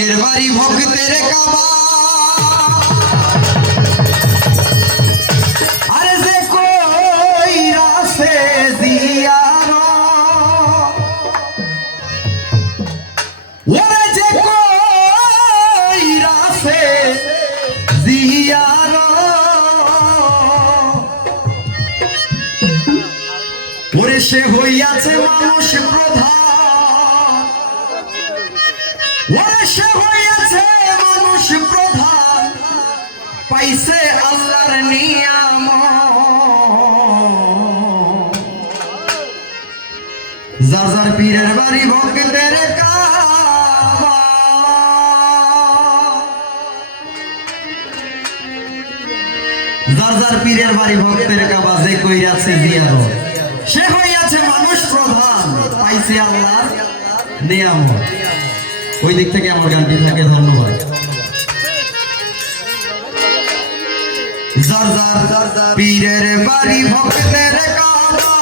পীরের বাড়ি ভক্তের কাবা আরে যে কইরাছে জিয়ারত ওরে যে কইরাছে জিয়ারত ওরে সে হইয়াছে মানুষ প্রধান ওরে সে হইয়াছে মানুষ প্রধান পাইছে আল্লাহর নিয়ামত যার যার পীরের বাড়ি ভক্তের কাবা যার যার পীরের বাড়ি ভক্তের কাবা যে কইরাছে জিয়ারত সে হইয়াছে মানুষ প্রধান পাইছে আল্লাহর নিয়ামত ওই দিক থেকে আমার গানটি থাকে ধন্যবাদ যার যার পীরের বাড়ি ভক্তের কাবা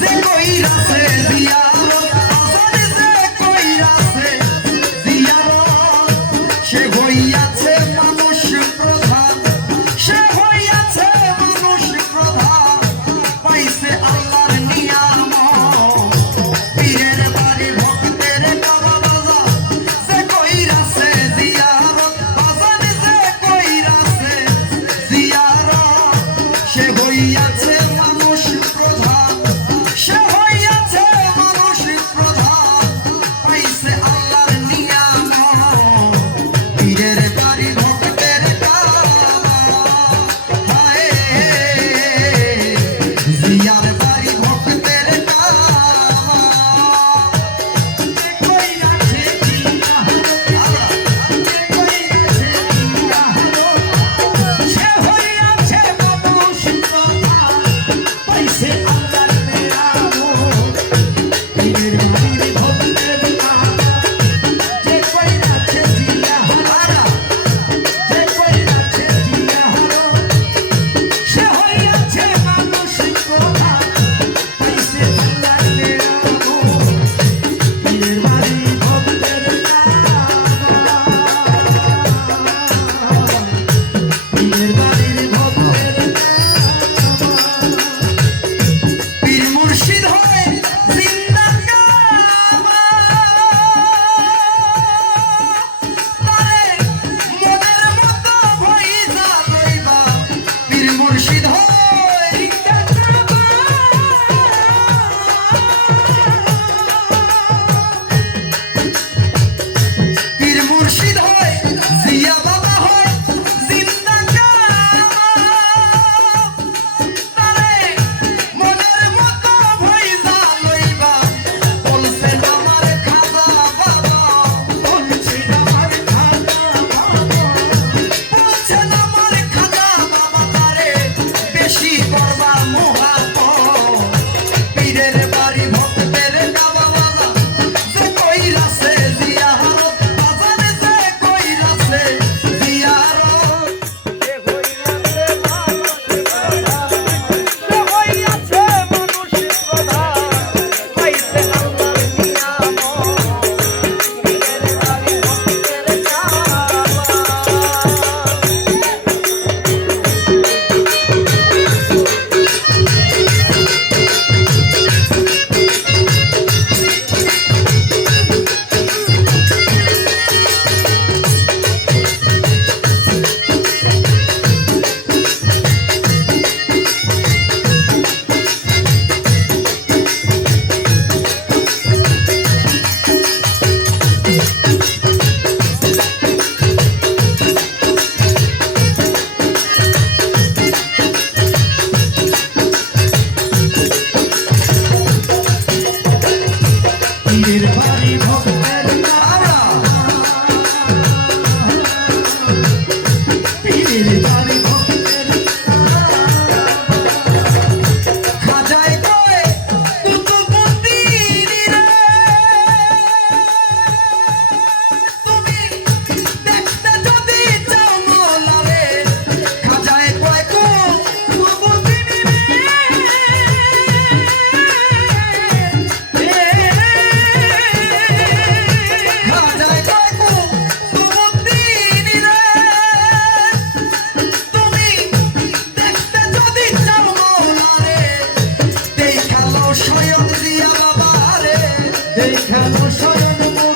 যে কইরাছে জিয়ারত যে কইরাছে জিয়ারত সে হইয়াছে মানুষ প্রধান সে হইয়াছে মানুষ প্রধান পাইছে আল্লাহর নিয়ামত পীরের বাড়ি ভক্তের কাবা যে কইরাছে জিয়ারত যে কইরাছে জিয়ারত সে হইয়াছে মানুষ প্রধান সে হইয়াছে মানুষ প্রধান পাইছে আল্লাহর নিয়ামত পীরের শরণ